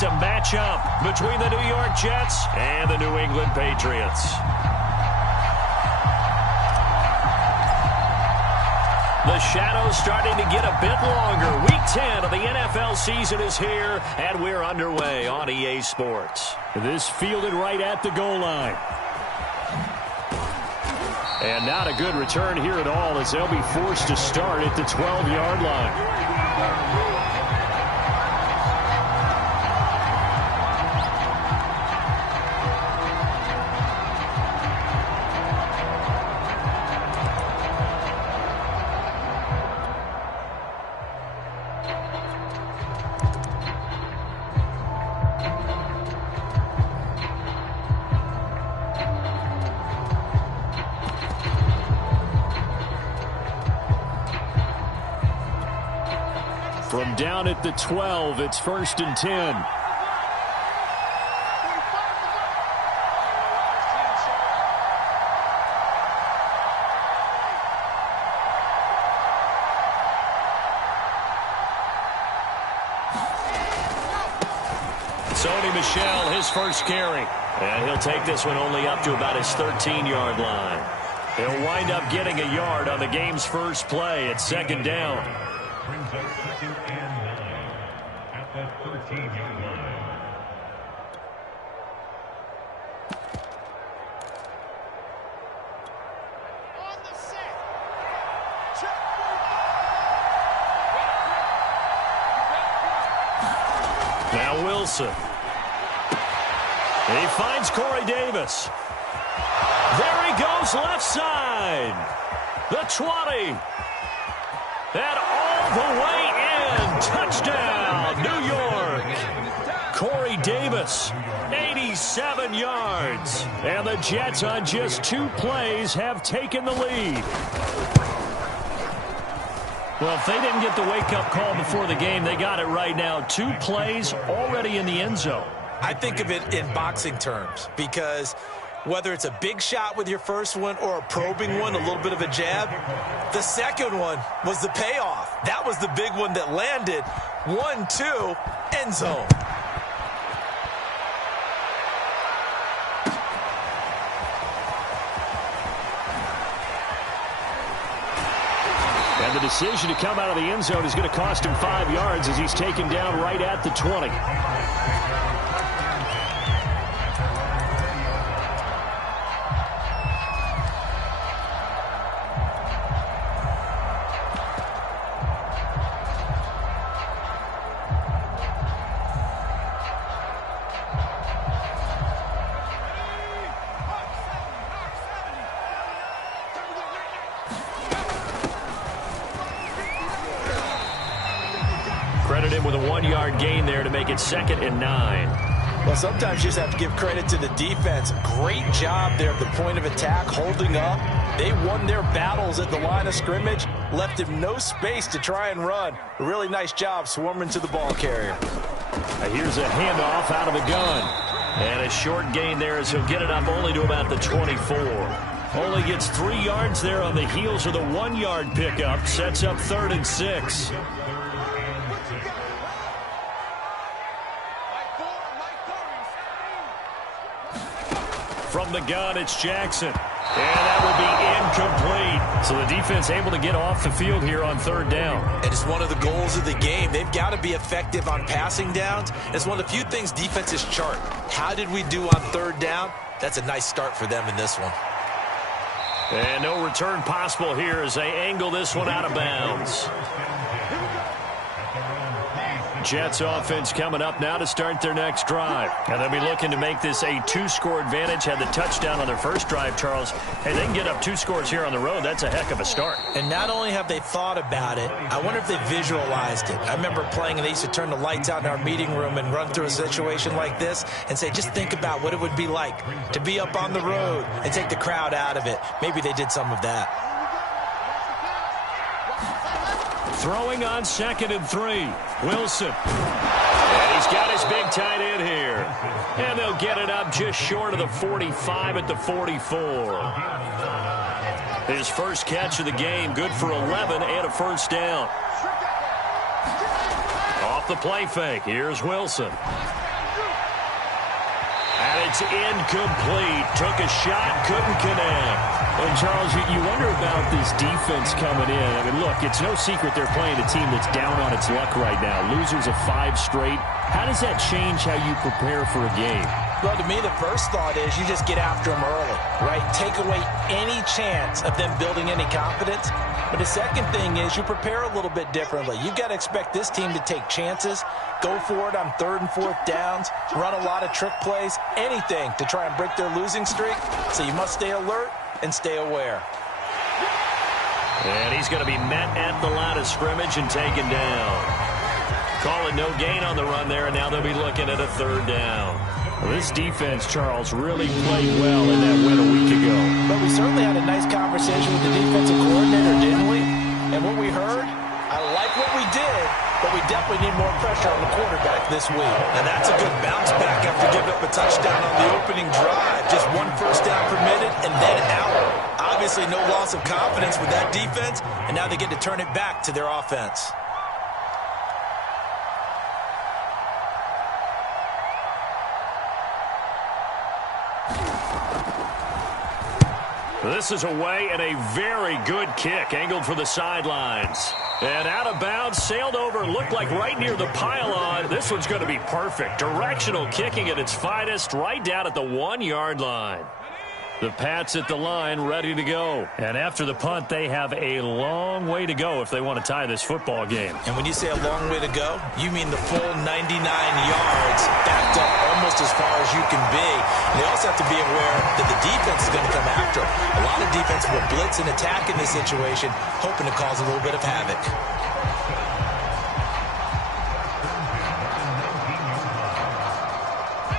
to match up between the New York Jets and the New England Patriots. The shadow's starting to get a bit longer. Week 10 of the NFL season is here, and we're underway on EA Sports. This fielded right at the goal line. And not a good return here at all, as they'll be forced to start at the 12-yard line. From down at the 12, it's 1st and 10. Sony Michel, his first carry. And he'll take this one only up to about his 13-yard line. He'll wind up getting a yard on the game's first play at 2nd down. Brings up 2nd and 9 at the 13-yard line. On the set. Now Wilson. He finds Corey Davis. There he goes, left side. The 20. And all the way in. Touchdown, New York. Corey Davis, 87 yards. And the Jets on just 2 plays have taken the lead. Well, if they didn't get the wake-up call before the game, they got it right now. 2 plays already in the end zone. I think of it in boxing terms, because whether it's a big shot with your first one or a probing one, a little bit of a jab, the second one was the payoff. That was the big one that landed. 1-2, end zone. And the decision to come out of the end zone is going to cost him 5 yards as he's taken down right at the 20. Credit him with a 1-yard gain there to make it 2nd and 9. Well, sometimes you just have to give credit to the defense. Great job there at the point of attack, holding up. They won their battles at the line of scrimmage, left him no space to try and run. A really nice job swarming to the ball carrier. Here's a handoff out of the gun. And a short gain there as he'll get it up only to about the 24. Only gets 3 yards there on the heels of the 1-yard pickup. Sets up 3rd and 6. From the gun, it's Jackson. And that will be incomplete. So the defense able to get off the field here on 3rd down. And it's one of the goals of the game. They've got to be effective on passing downs. It's one of the few things defenses chart. How did we do on 3rd down? That's a nice start for them in this one. And no return possible here as they angle this one out of bounds. Jets offense coming up now to start their next drive. And they'll be looking to make this a 2-score advantage. Had the touchdown on their first drive, Charles. Hey, they can get up 2 scores here on the road. That's a heck of a start. And not only have they thought about it, I wonder if they visualized it. I remember playing, and they used to turn the lights out in our meeting room and run through a situation like this and say, just think about what it would be like to be up on the road and take the crowd out of it. Maybe they did some of that. Throwing on 2nd and 3. Wilson. And he's got his big tight end here. And they'll get it up just short of the 45 at the 44. His first catch of the game, good for 11 and a 1st down. Off the play fake, here's Wilson. And it's incomplete. Took a shot, couldn't connect. And, Charles, you wonder about this defense coming in. I mean, look, it's no secret they're playing a team that's down on its luck right now. Losers of 5 straight. How does that change how you prepare for a game? Well, to me, the first thought is you just get after them early, right? Take away any chance of them building any confidence. But the second thing is you prepare a little bit differently. You've got to expect this team to take chances, go for it on 3rd and 4th downs, run a lot of trick plays, anything to try and break their losing streak. So you must stay alert and stay aware. And he's going to be met at the line of scrimmage and taken down. Calling no gain on the run there, and now they'll be looking at a 3rd down. Well, this defense, Charles, really played well in that win a week ago. But we certainly had a nice conversation with the defensive coordinator, didn't we? And what we heard, I like what we did, but we definitely need more pressure on the quarterback this week. And that's a good bounce back after giving up a touchdown on the opening drive. Just 1 first down permitted and then out. Obviously no loss of confidence with that defense, and now they get to turn it back to their offense. This is away and a very good kick, angled for the sidelines. And out of bounds, sailed over, looked like right near the pylon. This one's going to be perfect. Directional kicking at its finest, right down at the 1-yard line. The Pats at the line, ready to go. And after the punt, they have a long way to go if they want to tie this football game. And when you say a long way to go, you mean the full 99 yards, backed up almost as far as you can be. And they also have to be aware that the defense is going to come after them. A lot of defense will blitz and attack in this situation, hoping to cause a little bit of havoc.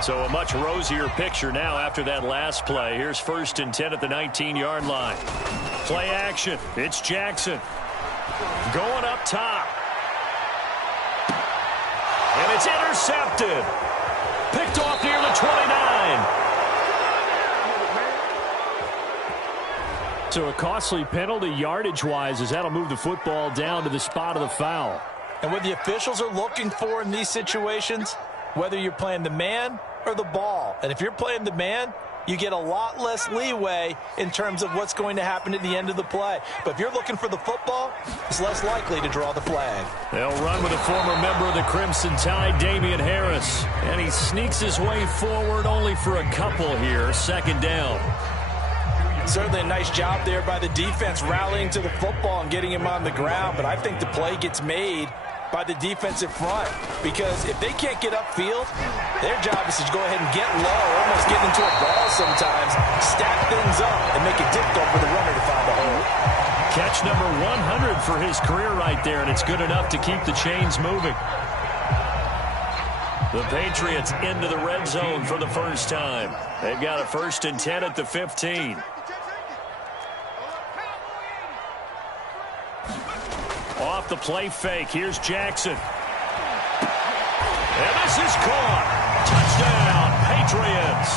So a much rosier picture now after that last play. Here's 1st and 10 at the 19-yard line. Play action. It's Jackson. Going up top. And it's intercepted. Picked off near the 29. So a costly penalty yardage-wise as that'll move the football down to the spot of the foul. And what the officials are looking for in these situations, whether you're playing the man or the ball. And if you're playing the man, you get a lot less leeway in terms of what's going to happen at the end of the play. But if you're looking for the football, it's less likely to draw the flag. They'll run with a former member of the Crimson Tide, Damian Harris. And he sneaks his way forward only for a couple here. 2nd down. Certainly a nice job there by the defense rallying to the football and getting him on the ground. But I think the play gets made by the defensive front, because if they can't get upfield, their job is to go ahead and get low, almost get into a ball sometimes, stack things up, and make it difficult for the runner to find a hole. Catch number 100 for his career right there, and it's good enough to keep the chains moving. The Patriots into the red zone for the first time. They've got a 1st and 10 at the 15. Off the play fake. Here's Jackson. And this is caught. Touchdown, Patriots.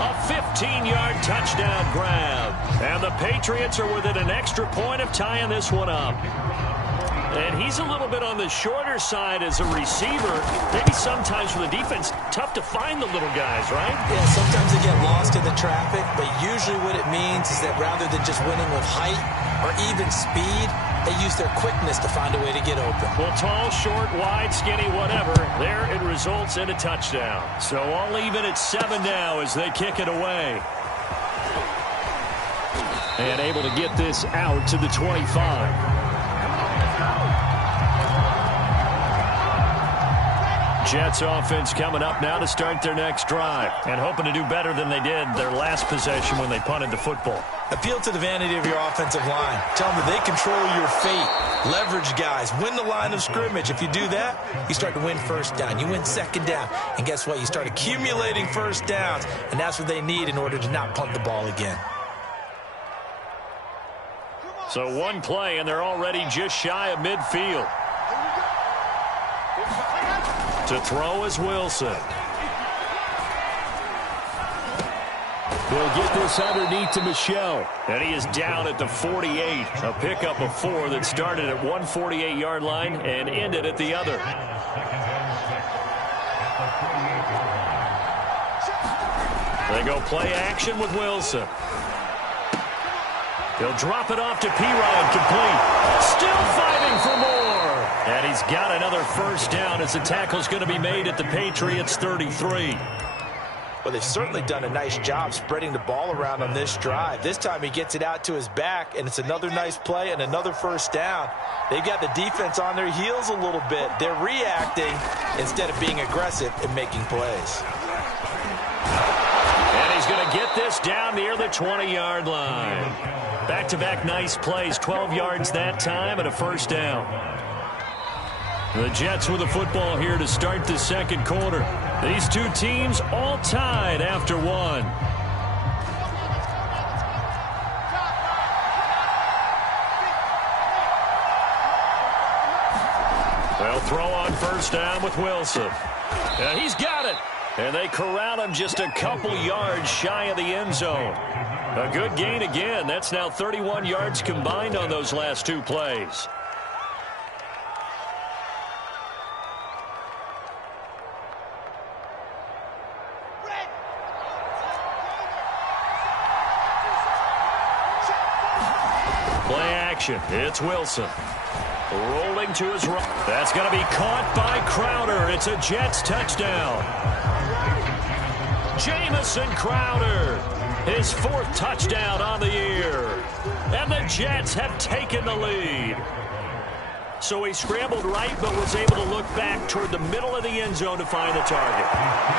A 15-yard touchdown grab. And the Patriots are within an extra point of tying this one up. And he's a little bit on the shorter side as a receiver. Maybe sometimes for the defense, tough to find the little guys, right? Yeah, sometimes they get lost in the traffic, but usually what it means is that rather than just winning with height or even speed, they use their quickness to find a way to get open. Well, tall, short, wide, skinny, whatever, there it results in a touchdown. So all even at 7 now as they kick it away. And able to get this out to the 25. Jets offense coming up now to start their next drive and hoping to do better than they did their last possession when they punted the football. Appeal to the vanity of your offensive line. Tell them that they control your fate. Leverage guys. Win the line of scrimmage. If you do that, you start to win 1st down. You win 2nd down. And guess what? You start accumulating 1st downs. And that's what they need in order to not punt the ball again. So one play, and they're already just shy of midfield. To throw is Wilson. He'll get this underneath to Michel. And he is down at the 48. A pickup of 4 that started at 148-yard line and ended at the other. They go play action with Wilson. He'll drop it off to Pirine, complete. Still fighting for more. And he's got another first down as the tackle's going to be made at the Patriots' 33. Well, they've certainly done a nice job spreading the ball around on this drive. This time he gets it out to his back, and it's another nice play and another first down. They've got the defense on their heels a little bit. They're reacting instead of being aggressive and making plays. And he's going to get this down near the 20-yard line. Back-to-back nice plays, 12 yards that time and a first down. The Jets with the football here to start the second quarter. These two teams all tied after one. They'll throw on first down with Wilson. And he's got it. And they corral him just a couple yards shy of the end zone. A good gain again. That's now 31 yards combined on those last two plays. Play action. It's Wilson. Rolling to his right. That's going to be caught by Crowder. It's a Jets touchdown. Jamison Crowder, his 4th touchdown on the year. And the Jets have taken the lead. So he scrambled right, but was able to look back toward the middle of the end zone to find the target.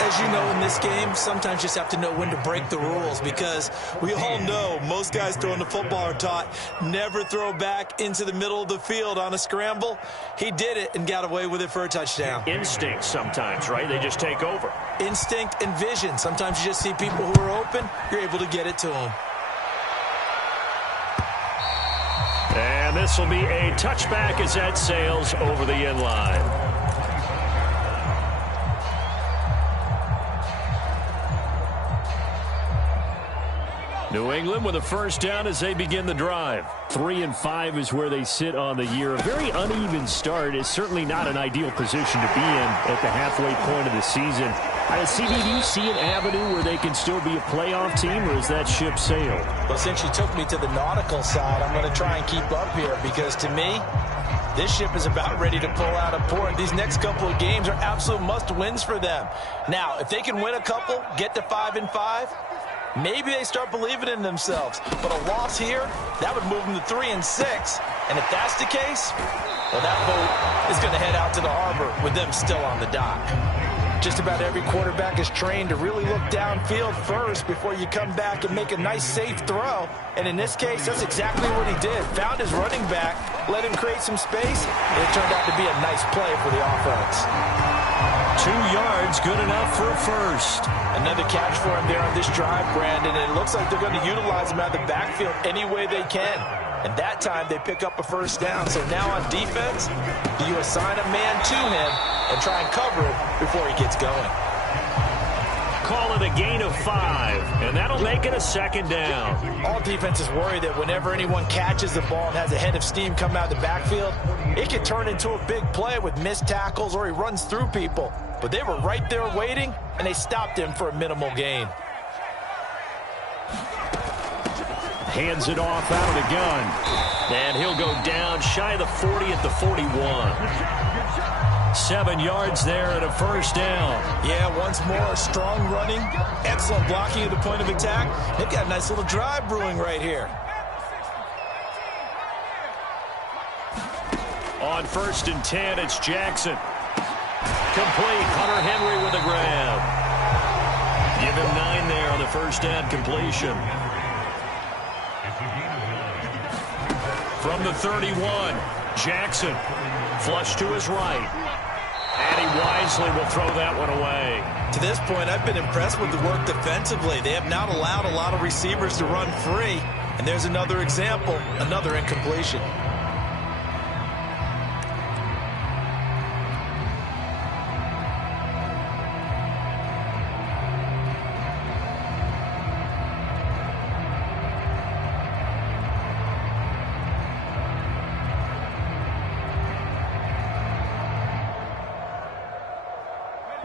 As you know, in this game, sometimes you just have to know when to break the rules, because we all know most guys throwing the football are taught never throw back into the middle of the field on a scramble. He did it and got away with it for a touchdown. Instinct sometimes, right? They just take over. Instinct and vision. Sometimes you just see people who are open, you're able to get it to them. And this will be a touchback as that sails over the end line. New England with a first down as they begin the drive. 3-5 is where they sit on the year. A very uneven start is certainly not an ideal position to be in at the halfway point of the season. CD, do you see an avenue where they can still be a playoff team, or is that ship sailed? Well, since you took me to the nautical side, I'm going to try and keep up here, because to me, this ship is about ready to pull out of port. These next couple of games are absolute must-wins for them. Now, if they can win a couple, get to 5-5, maybe they start believing in themselves. But a loss here, that would move them to 3-6. And if that's the case, well, that boat is going to head out to the harbor with them still on the dock. Just about every quarterback is trained to really look downfield first before you come back and make a nice, safe throw. And in this case, that's exactly what he did. Found his running back, let him create some space, and it turned out to be a nice play for the offense. 2 yards, good enough for a first. Another catch for him there on this drive, Brandon, and it looks like they're going to utilize him out of the backfield any way they can. And that time they pick up a first down. So now on defense, do you assign a man to him and try and cover it before he gets going? Call it a gain of 5, and that'll make it a second down. All defenses worry that whenever anyone catches the ball and has a head of steam come out of the backfield, it can turn into a big play with missed tackles or he runs through people. But they were right there waiting, and they stopped him for a minimal gain. Hands it off out of the gun. And he'll go down shy of the 40 at the 41. 7 yards there and a first down. Yeah, once more, strong running, excellent blocking at the point of attack. They've got a nice little drive brewing right here. On 1st and 10, it's Jackson. Complete. Hunter Henry with a grab. Give him 9 there on the first down completion. From the 31, Jackson. Flush to his right. And he wisely will throw that one away. To this point, I've been impressed with the work defensively. They have not allowed a lot of receivers to run free. And there's another example, another incompletion.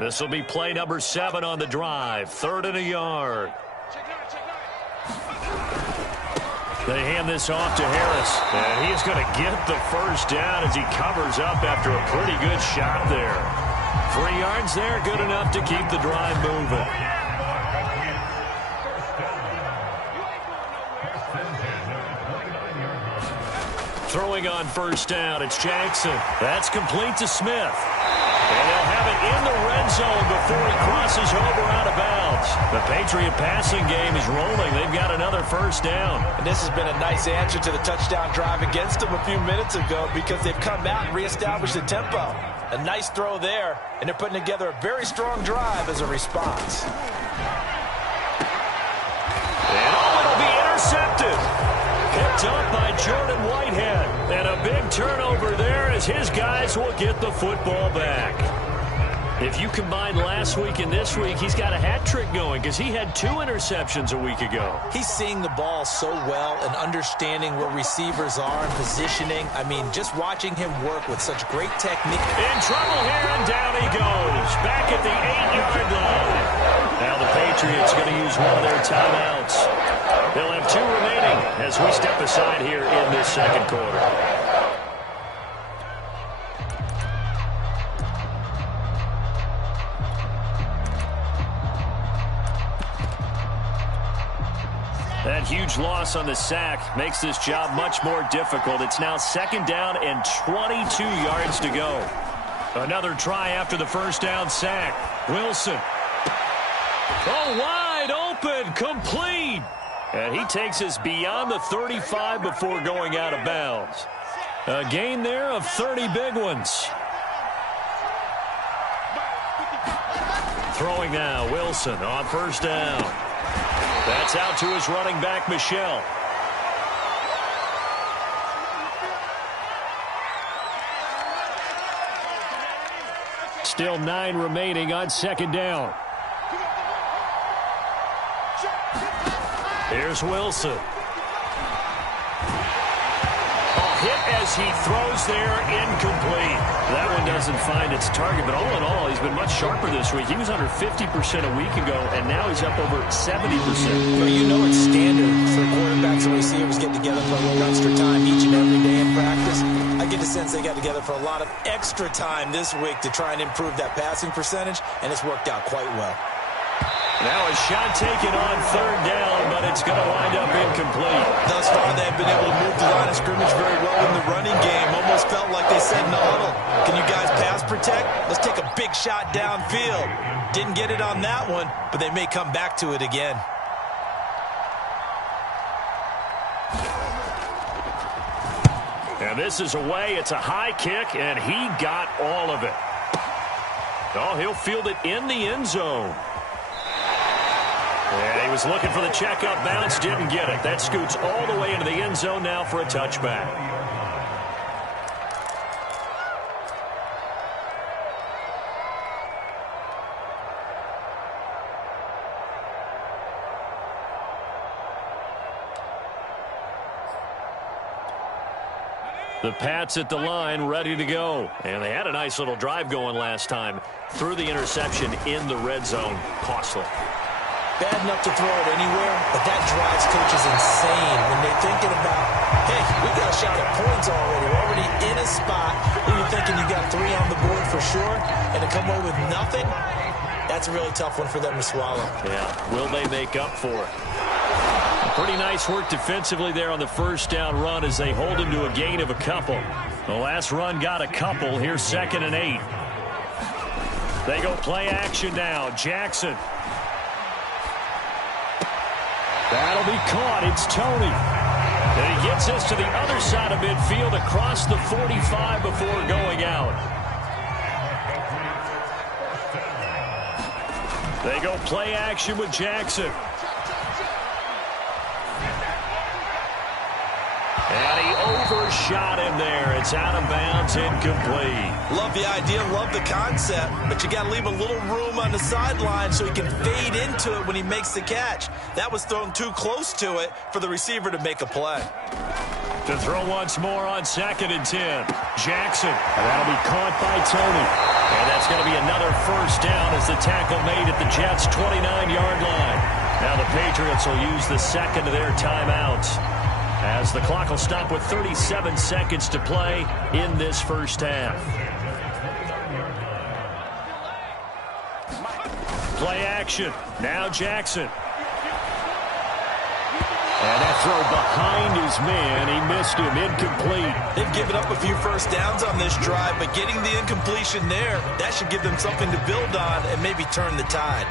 This will be play number 7 on the drive. 3rd and a yard. They hand this off to Harris. And he's going to get the first down as he covers up after a pretty good shot there. 3 yards there, good enough to keep the drive moving. Throwing on first down, it's Jackson. That's complete to Smith. And they'll have it in the red zone before he crosses over out of bounds. The Patriot passing game is rolling. They've got another first down. And this has been a nice answer to the touchdown drive against them a few minutes ago because they've come out and reestablished the tempo. A nice throw there, and they're putting together a very strong drive as a response. And it'll be intercepted. Picked up by Jordan Whitehead. And a big turnover there as his guys will get the football back. If you combine last week and this week, he's got a hat trick going because he had 2 interceptions a week ago. He's seeing the ball so well and understanding where receivers are and positioning. I mean, just watching him work with such great technique. In trouble here, and down he goes. Back at the 8-yard line. Now the Patriots going to use one of their timeouts. They'll have 2 remaining as we step aside here in this second quarter. That huge loss on the sack makes this job much more difficult. It's now 2nd down and 22 yards to go. Another try after the first down sack. Wilson. Oh, wide open, complete. And he takes us beyond the 35 before going out of bounds. A gain there of 30 big ones. Throwing now, Wilson on first down. That's out to his running back, Michel. Still 9 remaining on 2nd down. Here's Wilson. Hit as he throws there, incomplete. That one doesn't find its target, but all in all, he's been much sharper this week. He was under 50% a week ago, and now he's up over 70%. Well, you know it's standard for quarterbacks and receivers get together for a little extra time each and every day in practice. I get the sense they got together for a lot of extra time this week to try and improve that passing percentage, and it's worked out quite well. Now a shot taken on 3rd down, but it's going to wind up incomplete. Thus far, they've been able to move the line of scrimmage very well in the running game. Almost felt like they said in the huddle, can you guys pass protect? Let's take a big shot downfield. Didn't get it on that one, but they may come back to it again. And this is away. It's a high kick, and he got all of it. Oh, he'll field it in the end zone. And he was looking for the checkup bounce, didn't get it. That scoots all the way into the end zone now for a touchback. The Pats at the line, ready to go. And they had a nice little drive going last time. Threw the interception in the red zone. Costly. Bad enough to throw it anywhere, but that drives coaches insane when they're thinking about, hey, we got a shot at points already. We're already in a spot where you're thinking you got 3 on the board for sure, and to come away with nothing, that's a really tough one for them to swallow. Yeah, will they make up for it? Pretty nice work defensively there on the first down run as they hold him to a gain of a couple. The last run got a couple. Here's 2nd and 8. They go play action now. Jackson. That'll be caught. It's Tony. And he gets us to the other side of midfield across the 45 before going out. They go play action with Jackson. And he overshot him there. It's out of bounds, incomplete. Love the idea, love the concept, but you got to leave a little room on the sideline so he can fade into it when he makes the catch. That was thrown too close to it for the receiver to make a play. To throw once more on 2nd and 10. Jackson. And that'll be caught by Tony. And that's going to be another first down as the tackle made at the Jets' 29-yard line. Now the Patriots will use the second of their timeouts as the clock will stop with 37 seconds to play in this first half. Play action. Now Jackson. And that throw behind his man. He missed him. Incomplete. They've given up a few first downs on this drive, but getting the incompletion there, that should give them something to build on and maybe turn the tide.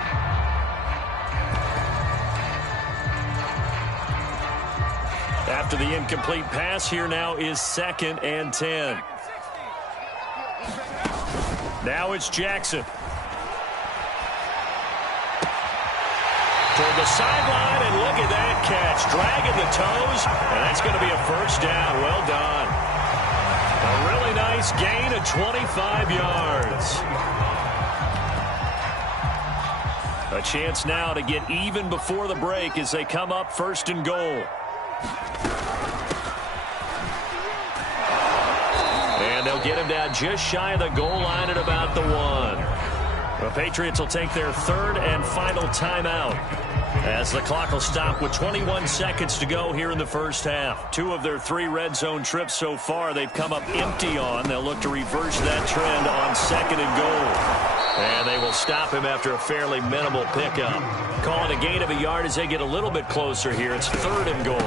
After the incomplete pass, here now is 2nd and 10. Now it's Jackson. Toward the sideline, and look at that catch. Dragging the toes, and that's going to be a first down. Well done. A really nice gain of 25 yards. A chance now to get even before the break as they come up 1st and goal. And they'll get him down just shy of the goal line at about the 1. The Patriots will take their 3rd and final timeout as the clock will stop with 21 seconds to go here in the first half. 2 of their 3 red zone trips so far they've come up empty on. They'll look to reverse that trend on 2nd and goal. And they will stop him after a fairly minimal pickup. Calling a gain of a yard as they get a little bit closer here. It's 3rd and goal.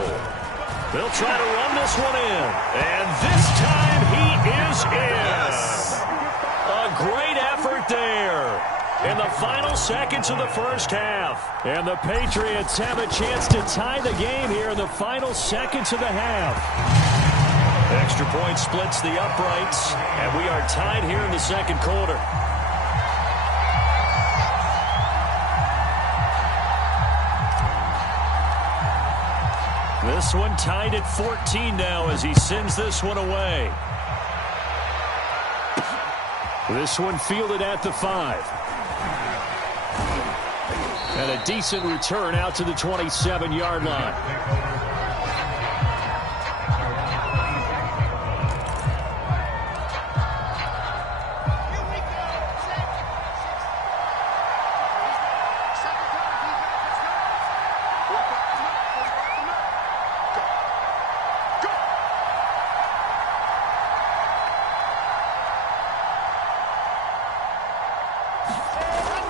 They'll try to run this one in. And this time he is in. A great effort there in the final seconds of the first half. And the Patriots have a chance to tie the game here in the final seconds of the half. Extra point splits the uprights, and we are tied here in the second quarter. This one tied at 14 now as he sends this one away. This one fielded at the 5. And a decent return out to the 27-yard line.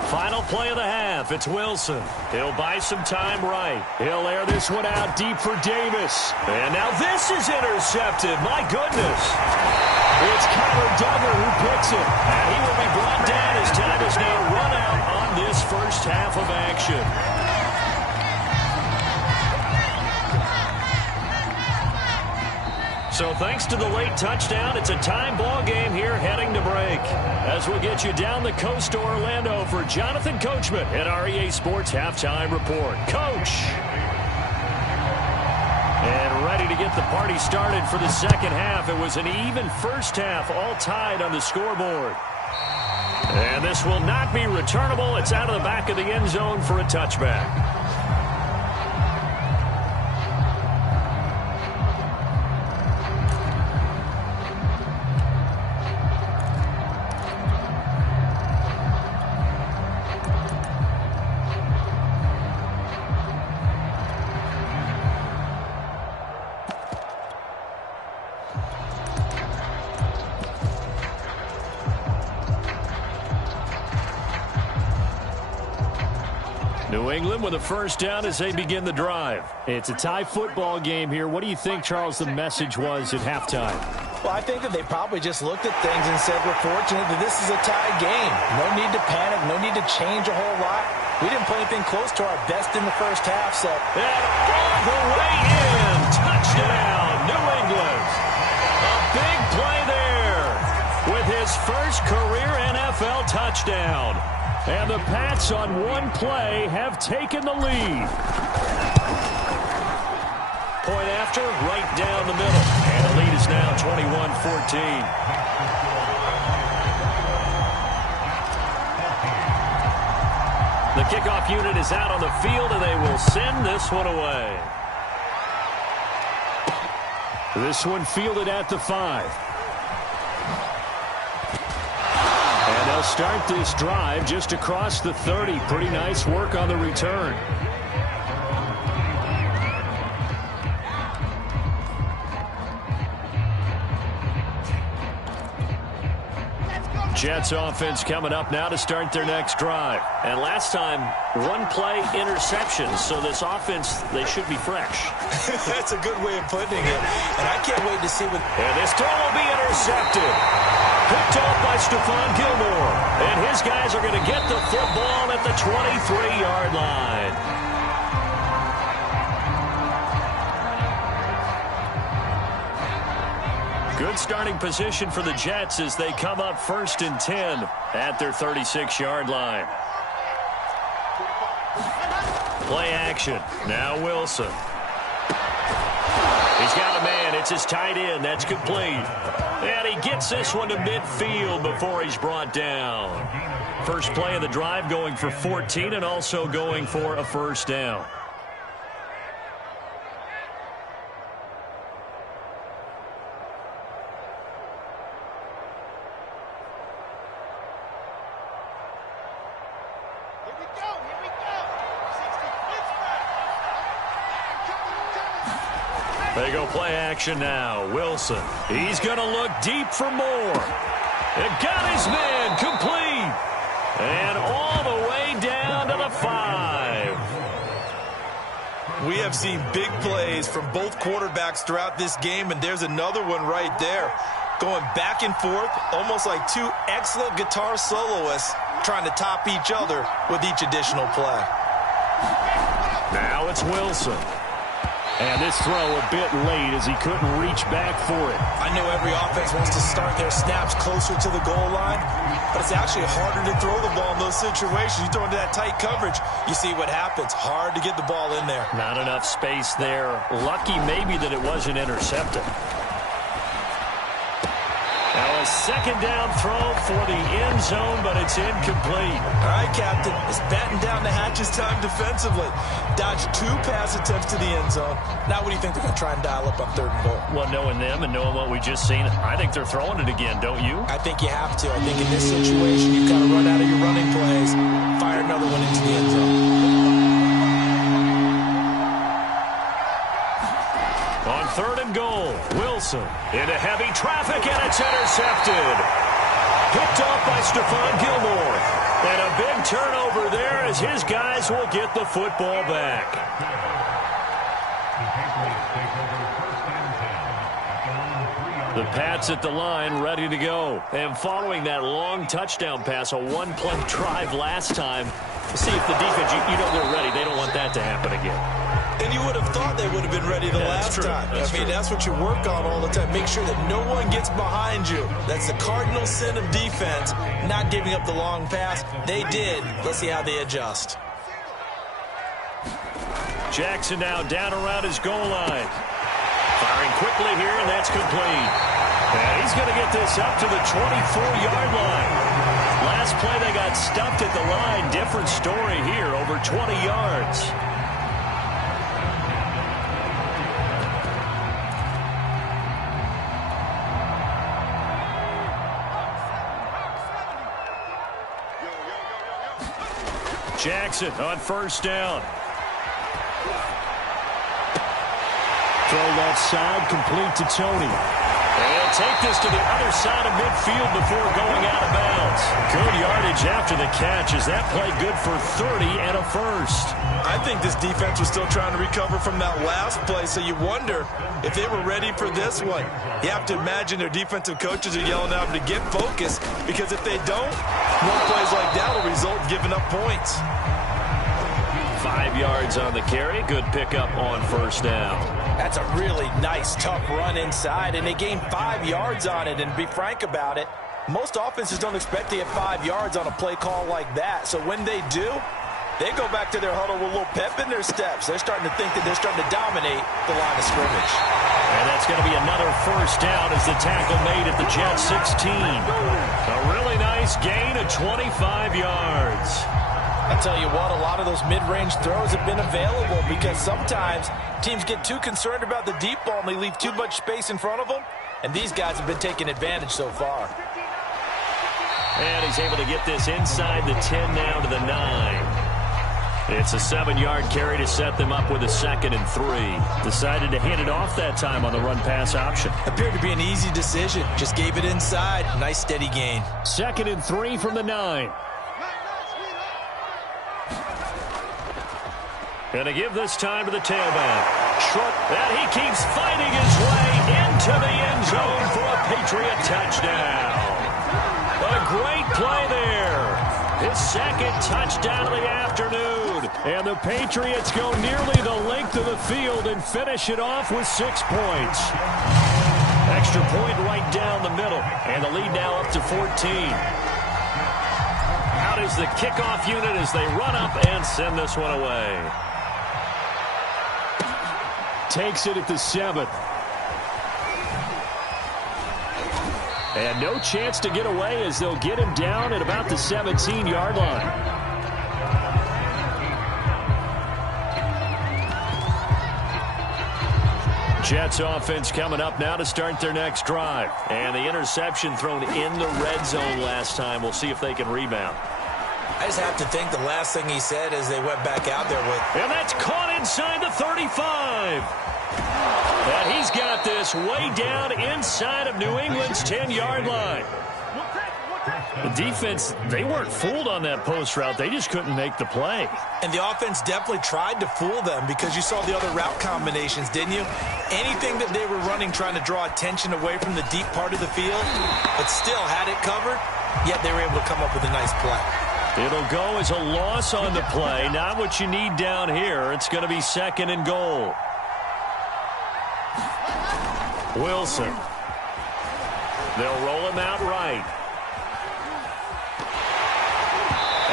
Final play of the half. It's Wilson. He'll buy some time right. He'll air this one out deep for Davis. And now this is intercepted. My goodness. It's Connor Duggar who picks it. And he will be brought down as time is now run out on this first half of action. So thanks to the late touchdown, it's a time ball game here heading to break. As we'll get you down the coast to Orlando for Jonathan Coachman at our EA Sports Halftime Report. Coach! And ready to get the party started for the second half. It was an even first half, all tied on the scoreboard. And this will not be returnable. It's out of the back of the end zone for a touchback. New England with a first down as they begin the drive. It's a tie football game here. What do you think, Charles, the message was at halftime? Well, I think that they probably just looked at things and said, we're fortunate that this is a tie game. No need to panic. No need to change a whole lot. We didn't play anything close to our best in the first half. So, and all the way in. Touchdown, New England. A big play there with his first career NFL touchdown. And the Pats on one play have taken the lead. Point after, right down the middle. And the lead is now 21-14. The kickoff unit is out on the field, and they will send this one away. This one fielded at the 5. And they'll They'll start this drive just across the 30. Pretty nice work on the return. Jets offense coming up now to start their next drive. And last time, one play interception. So this offense, they should be fresh. That's a good way of putting it. And I can't wait to see what... And this throw will be intercepted. Picked off by Stephon Gilmore. And his guys are going to get the football at the 23-yard line. Good starting position for the Jets as they come up 1st and 10 at their 36-yard line. Play action. Now Wilson. He's got a man. It's his tight end. That's complete. And he gets this one to midfield before he's brought down. First play of the drive going for 14 and also going for a first down. They go play action now. Wilson. He's going to look deep for more. And got his man complete. And all the way down to the 5. We have seen big plays from both quarterbacks throughout this game, and there's another one right there. Going back and forth, almost like two excellent guitar soloists trying to top each other with each additional play. Now it's Wilson. And this throw a bit late as he couldn't reach back for it. I know every offense wants to start their snaps closer to the goal line, but it's actually harder to throw the ball in those situations. You throw into that tight coverage, you see what happens. Hard to get the ball in there. Not enough space there. Lucky maybe that it wasn't intercepted. Now a second down throw for the end zone, but it's incomplete. All right, Captain. It's batten down the hatches time defensively. Dodged 2 pass attempts to the end zone. Now what do you think they're going to try and dial up on 3rd and goal? Well, knowing them and knowing what we just seen, I think they're throwing it again, don't you? I think you have to. I think in this situation, you've got to run out of your running plays, fire another one into the end zone. On 3rd and goal, Wilson into heavy traffic, and it's intercepted. Picked off by Stephon Gilmore. And a big turnover there as his guys will get the football back. The Pats at the line, ready to go. And following that long touchdown pass, a one-play drive last time, see if the defense, you know they're ready. They don't want that to happen again. And you would have thought they would have been ready the last time. That's what you work on all the time. Make sure that no one gets behind you. That's the cardinal sin of defense, not giving up the long pass. They did. Let's see how they adjust. Jackson now down around his goal line. Firing quickly here, and that's complete. And he's going to get this up to the 24-yard line. Last play, they got stuffed at the line. Different story here, over 20 yards. Jackson on 1st down. Throw left side, complete to Tony. And he'll take this to the other side of midfield before going out of bounds. Good yardage after the catch. Is that play good for 30 and a first? I think this defense was still trying to recover from that last play, so you wonder if they were ready for this one. You have to imagine their defensive coaches are yelling at them to get focused, because if they don't, more plays like that will result in giving up points. 5 yards on the carry. Good pickup on 1st down. That's a really nice, tough run inside, and they gained 5 yards on it. And to be frank about it, most offenses don't expect to get 5 yards on a play call like that. So when they do, they go back to their huddle with a little pep in their steps. They're starting to think that they're starting to dominate the line of scrimmage. And that's going to be another 1st down as the tackle made at the Jets 16. A really nice gain of 25 yards. I tell you what, a lot of those mid-range throws have been available because sometimes teams get too concerned about the deep ball and they leave too much space in front of them, and these guys have been taking advantage so far. And he's able to get this inside the 10 now to the 9. It's a 7-yard carry to set them up with a 2nd and 3. Decided to hand it off that time on the run-pass option. Appeared to be an easy decision. Just gave it inside. Nice steady gain. 2nd and 3 from the 9. Going to give this time to the tailback. Short. And he keeps fighting his way into the end zone for a Patriot touchdown. A great play there. His 2nd touchdown of the afternoon. And the Patriots go nearly the length of the field and finish it off with 6 points. Extra point right down the middle. And the lead now up to 14. Out is the kickoff unit as they run up and send this one away. Takes it at the 7. And no chance to get away as they'll get him down at about the 17-yard line. Jets offense coming up now to start their next drive. And the interception thrown in the red zone last time. We'll see if they can rebound. I just have to think the last thing he said as they went back out there with. And that's caught inside the 35. And he's got this way down inside of New England's 10-yard line. The defense, they weren't fooled on that post route. They just couldn't make the play. And the offense definitely tried to fool them because you saw the other route combinations, didn't you? Anything that they were running trying to draw attention away from the deep part of the field, but still had it covered, yet they were able to come up with a nice play. It'll go as a loss on the play. Not what you need down here. It's going to be 2nd and goal. Wilson. They'll roll him out right.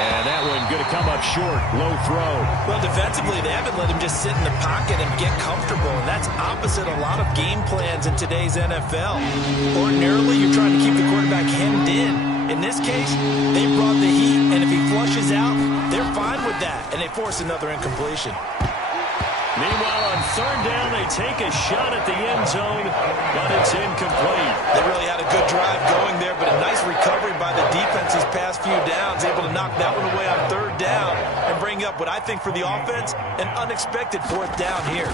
And that one going to come up short. Low throw. Well, defensively, they haven't let him just sit in the pocket and get comfortable, and that's opposite a lot of game plans in today's NFL. Ordinarily, you're trying to keep the quarterback hemmed in. In this case, they brought the heat, and if he flushes out, they're fine with that, and they force another incompletion. Meanwhile, on 3rd down, they take a shot at the end zone, but it's incomplete. They really had a good drive going there, but a nice recovery by the defense these past few downs, able to knock that one away on 3rd down and bring up what I think for the offense, an unexpected 4th down here.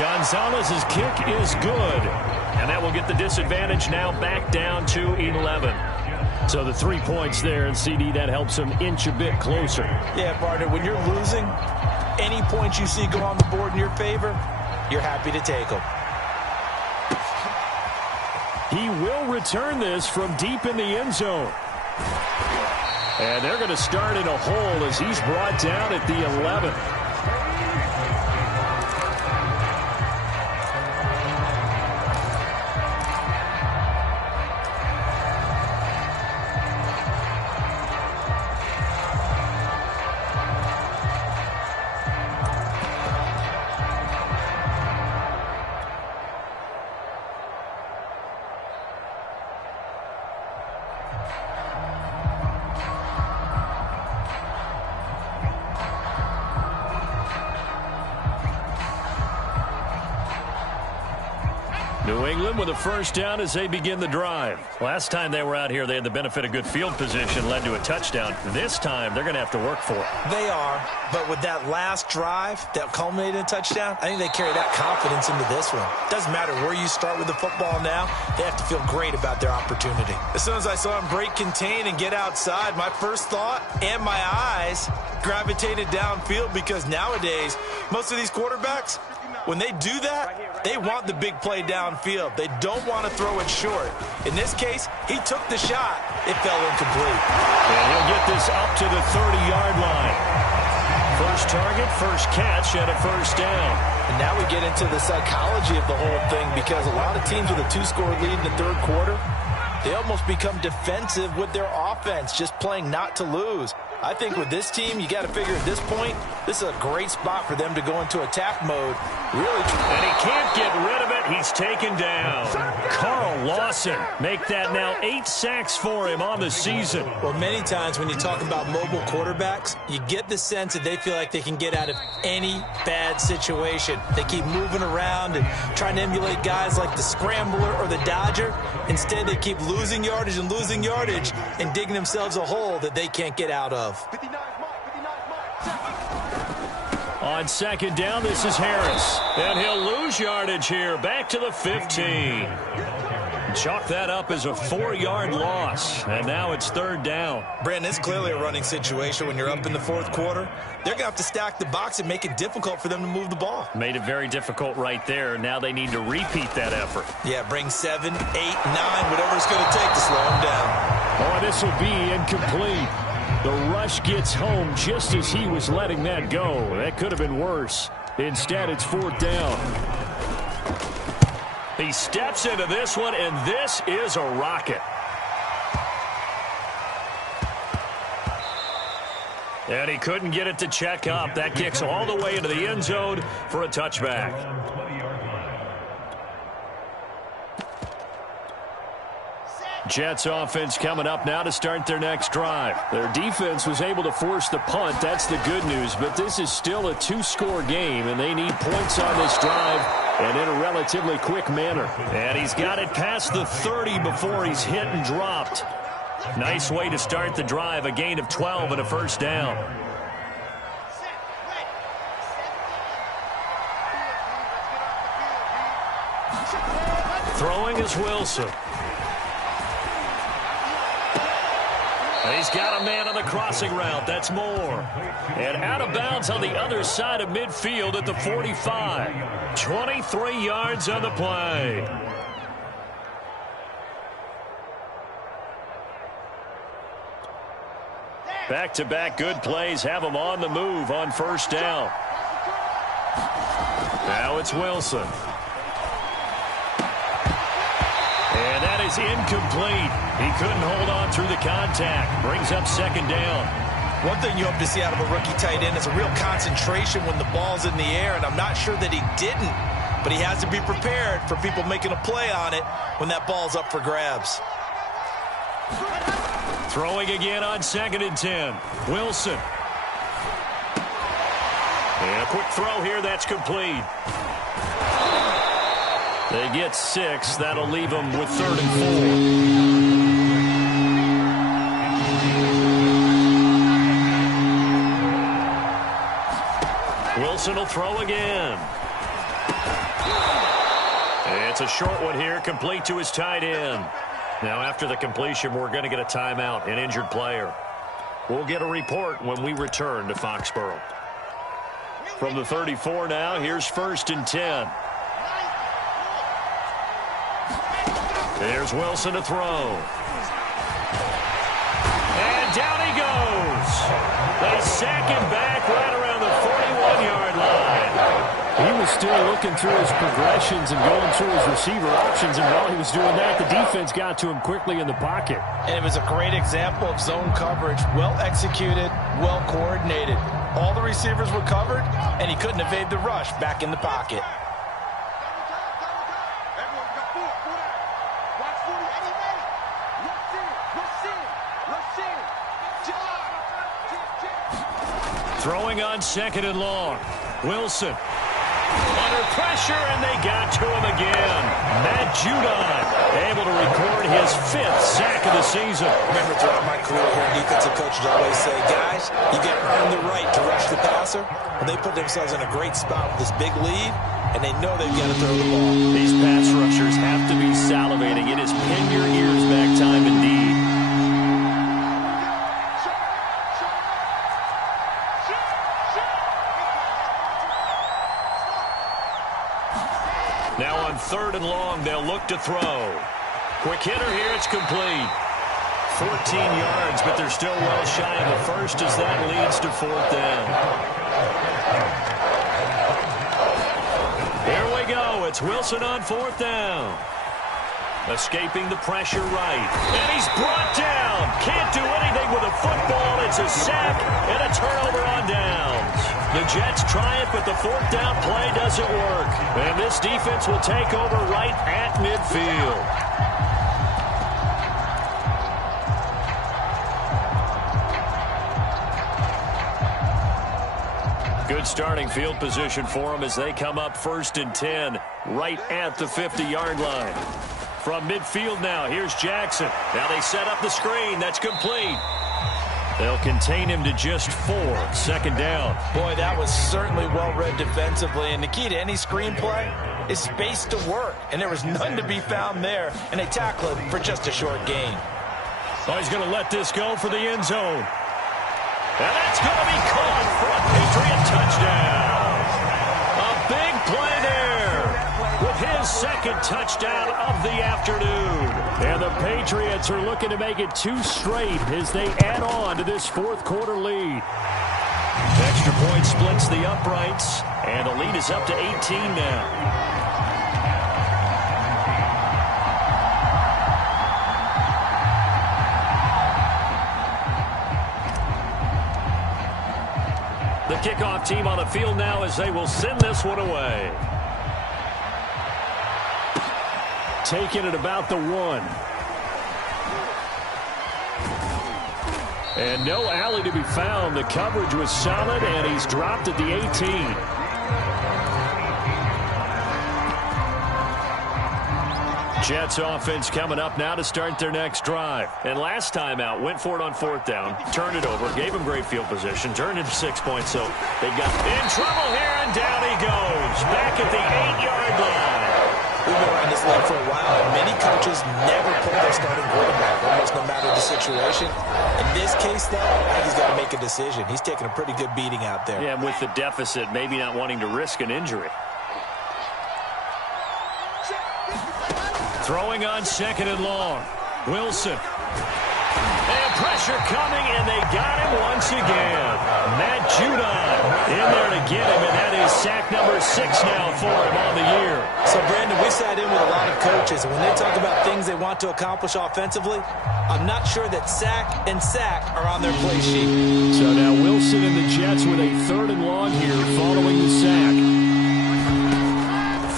Gonzalez's kick is good. And that will get the disadvantage now back down to 11. So the 3 points there, and CD, that helps them inch a bit closer. Yeah, partner, when you're losing, any points you see go on the board in your favor, you're happy to take them. He will return this from deep in the end zone. And they're going to start in a hole as he's brought down at the 11. New England with a 1st down as they begin the drive. Last time they were out here, they had the benefit of good field position, led to a touchdown. This time, they're going to have to work for it. They are, but with that last drive that culminated in a touchdown, I think they carry that confidence into this one. Doesn't matter where you start with the football now, they have to feel great about their opportunity. As soon as I saw him break contain and get outside, my first thought and my eyes gravitated downfield because nowadays, most of these quarterbacks, when they do that, they want the big play downfield. They don't want to throw it short. In this case, he took the shot. It fell incomplete. And he'll get this up to the 30-yard line. First target, first catch, and a 1st down. And now we get into the psychology of the whole thing because a lot of teams with a 2-score lead in the 3rd quarter, they almost become defensive with their offense, just playing not to lose. I think with this team, you got to figure at this point, This is a great spot for them to go into attack mode. Really. And he can't get rid of it. He's taken down. Carl Lawson make that now 8 sacks for him on the season. Well, many times when you talk about mobile quarterbacks, you get the sense that they feel like they can get out of any bad situation. They keep moving around and trying to emulate guys like the Scrambler or the Dodger. Instead, they keep losing yardage and digging themselves a hole that they can't get out of. On second down, this is Harris. And he'll lose yardage here. Back to the 15. Chalk that up as a 4-yard loss. And now it's third down. Brandon, it's clearly a running situation when you're up in the fourth quarter. They're going to have to stack the box and make it difficult for them to move the ball. Made it very difficult right there. Now they need to repeat that effort. Yeah, bring 7, 8, 9, whatever it's going to take to slow them down. Oh, this will be incomplete. The rush gets home just as he was letting that go. That could have been worse. Instead, it's fourth down. He steps into this one, and this is a rocket. And he couldn't get it to check up. That kicks all the way into the end zone for a touchback. Jets offense coming up now to start their next drive. Their defense was able to force the punt. That's the good news. But this is still a 2-score game, and they need points on this drive and in a relatively quick manner. And he's got it past the 30 before he's hit and dropped. Nice way to start the drive. A gain of 12 and a first down. Throwing is Wilson. He's got a man on the crossing route. That's Moore. And out of bounds on the other side of midfield at the 45. 23 yards on the play. Back-to-back good plays have him on the move on first down. Now it's Wilson. And that is incomplete. He couldn't hold on through the contact. Brings up second down. One thing you hope to see out of a rookie tight end is a real concentration when the ball's in the air, and I'm not sure that he didn't, but he has to be prepared for people making a play on it when that ball's up for grabs. Throwing again on second and 10. Wilson. And a quick throw here, that's complete. They get 6. That'll leave them with third and 4. Wilson will throw again. It's a short one here, complete to his tight end. Now after the completion, we're going to get a timeout, an injured player. We'll get a report when we return to Foxborough. From the 34 now, here's first and 10. There's Wilson to throw. And down he goes. They sack him back right around the 41-yard line. He was still looking through his progressions and going through his receiver options, and while he was doing that, the defense got to him quickly in the pocket. And it was a great example of zone coverage. Well executed, well coordinated. All the receivers were covered, and he couldn't evade the rush back in the pocket. Throwing on second and long. Wilson. Under pressure, and they got to him again. Matt Judon able to record his 5th sack of the season. Remember, throughout my career here, defensive coaches always say, guys, you got to earn the right to rush the passer. Well, they put themselves in a great spot with this big lead, and they know they've got to throw the ball. These pass rushers have to be salivating. It is pin your ears back time indeed. Now on third and long, they'll look to throw. Quick hitter here, it's complete. 14 yards, but they're still well shy of the first as that leads to fourth down. Here we go. It's Wilson on fourth down. Escaping the pressure right. And he's brought down. Can't do anything with a football. It's a sack and a turnover on downs. The Jets try it, but the fourth down play doesn't work. And this defense will take over right at midfield. Good starting field position for them as they come up 1st and 10 right at the 50-yard line. From midfield now, here's Jackson. Now they set up the screen. That's complete. They'll contain him to just 4. 2nd down. Boy, that was certainly well-read defensively. And the key to any screenplay is space to work. And there was none to be found there. And they tackle him for just a short gain. Oh, he's going to let this go for the end zone. And that's going to be caught for a Patriot touchdown. A big play there with his 2nd touchdown of the afternoon. And the Patriots are looking to make it 2 straight as they add on to this 4th quarter lead. Extra point splits the uprights, and the lead is up to 18 now. The kickoff team on the field now as they will send this one away. Taking it about the 1. And no alley to be found. The coverage was solid, and he's dropped at the 18. Jets offense coming up now to start their next drive. And last time out, went for it on 4th down, turned it over, gave him great field position, turned it to 6 points, so they got in trouble here, and down he goes. Back at the 8-yard line. We've been around this league for a while, and many coaches never pull their starting quarterback, almost no matter the situation. In this case, though, I think he's got to make a decision. He's taking a pretty good beating out there. Yeah, and with the deficit, maybe not wanting to risk an injury. Throwing on 2nd and long. Wilson. And pressure coming, and they got him once again. Matt Judon in there to get him, and that is sack number 6 now for him on the year. So, Brandon, we sat in with a lot of coaches, and when they talk about things they want to accomplish offensively, I'm not sure that sack and sack are on their play sheet. So now Wilson and the Jets with a 3rd and long here following the sack.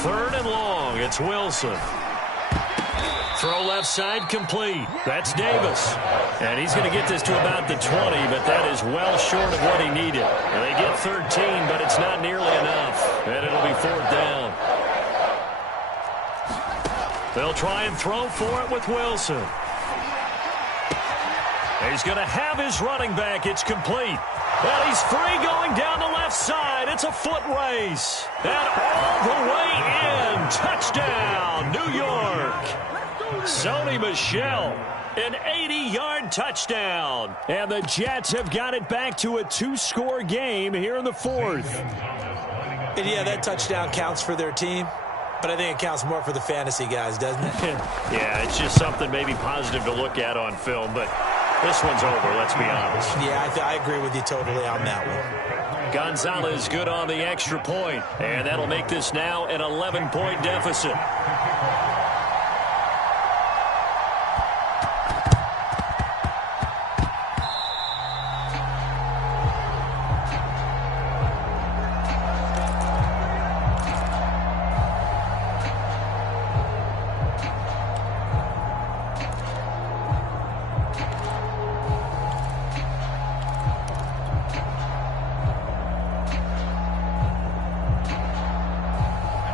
3rd and long. It's Wilson. Throw left side complete. That's Davis. And he's going to get this to about the 20, but that is well short of what he needed. And they get 13, but it's not nearly enough. And it'll be 4th down. They'll try and throw for it with Wilson. He's going to have his running back. It's complete. And he's free going down the left side. It's a foot race. And all the way in. Touchdown, New York. Sony Michel, an 80-yard touchdown. And the Jets have got it back to a 2-score game here in the 4th. And yeah, that touchdown counts for their team, but I think it counts more for the fantasy guys, doesn't it? Yeah, it's just something maybe positive to look at on film, but this one's over, let's be honest. Yeah, I agree with you totally on that one. Gonzalez good on the extra point, and that'll make this now an 11-point deficit.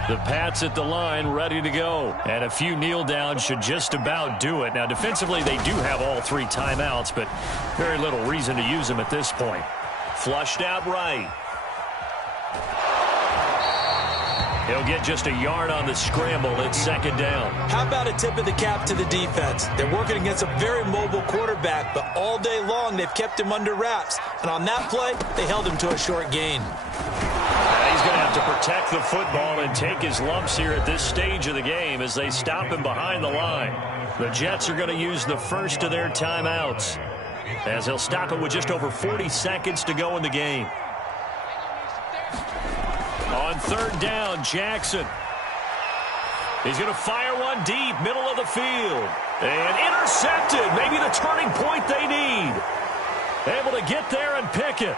The Pats at the line, ready to go. And a few kneel downs should just about do it. Now, defensively, they do have all 3 timeouts, but very little reason to use them at this point. Flushed out right. He'll get just a yard on the scramble. It's 2nd down. How about a tip of the cap to the defense? They're working against a very mobile quarterback, but all day long they've kept him under wraps. And on that play, they held him to a short gain. He's going to have to protect the football and take his lumps here at this stage of the game as they stop him behind the line. The Jets are going to use the first of their timeouts as they'll stop it with just over 40 seconds to go in the game. On 3rd down, Jackson. He's going to fire one deep, middle of the field. And intercepted. Maybe the turning point they need. Able to get there and pick it.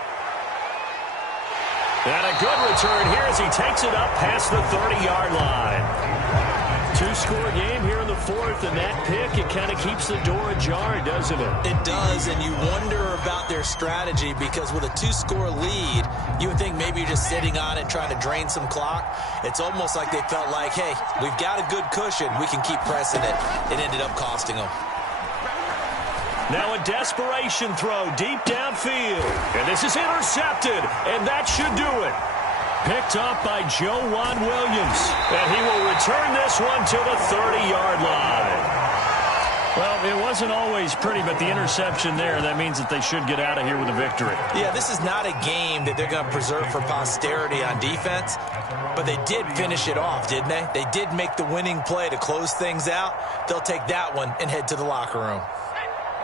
And a good return here as he takes it up past the 30-yard line. Two-score game here in the fourth, and that pick, it kind of keeps the door ajar, doesn't it? It does, and you wonder about their strategy because with a two-score lead, you would think maybe you're just sitting on it trying to drain some clock. It's almost like they felt like, hey, we've got a good cushion. We can keep pressing it. It ended up costing them. Now a desperation throw deep downfield. And this is intercepted, and that should do it. Picked up by Juan Williams. And he will return this one to the 30-yard line. Well, it wasn't always pretty, but the interception there, that means that they should get out of here with a victory. Yeah, this is not a game that they're going to preserve for posterity on defense, but they did finish it off, didn't they? They did make the winning play to close things out. They'll take that one and head to the locker room.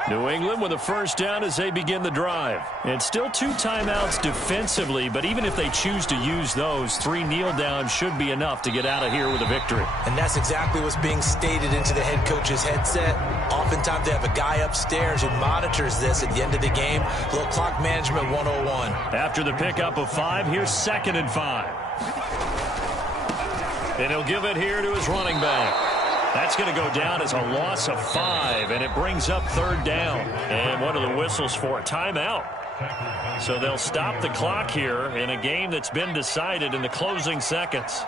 New England with a first down as they begin the drive. And still 2 timeouts defensively, but even if they choose to use those, 3 kneel downs should be enough to get out of here with a victory. And that's exactly what's being stated into the head coach's headset. Oftentimes they have a guy upstairs who monitors this at the end of the game. A little clock management 101. After the pickup of 5, here's 2nd and 5. And he'll give it here to his running back. That's going to go down as a loss of 5, and it brings up 3rd down. And what are the whistles for? A timeout. So they'll stop the clock here in a game that's been decided in the closing seconds.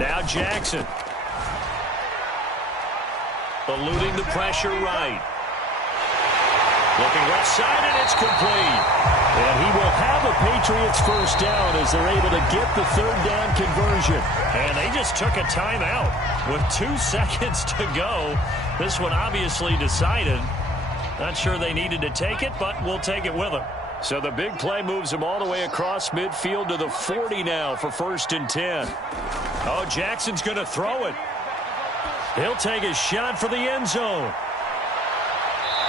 Now Jackson. Eluding the pressure right. Looking left side, and it's complete. And he will have a Patriots first down as they're able to get the 3rd down conversion. And they just took a timeout with 2 seconds to go. This one obviously decided. Not sure they needed to take it, but we'll take it with them. So the big play moves them all the way across midfield to the 40 now for 1st and 10. Oh, Jackson's going to throw it. He'll take a shot for the end zone.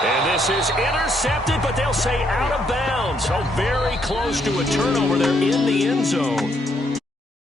And this is intercepted, but they'll say out of bounds. Oh, very close to a turnover there in the end zone.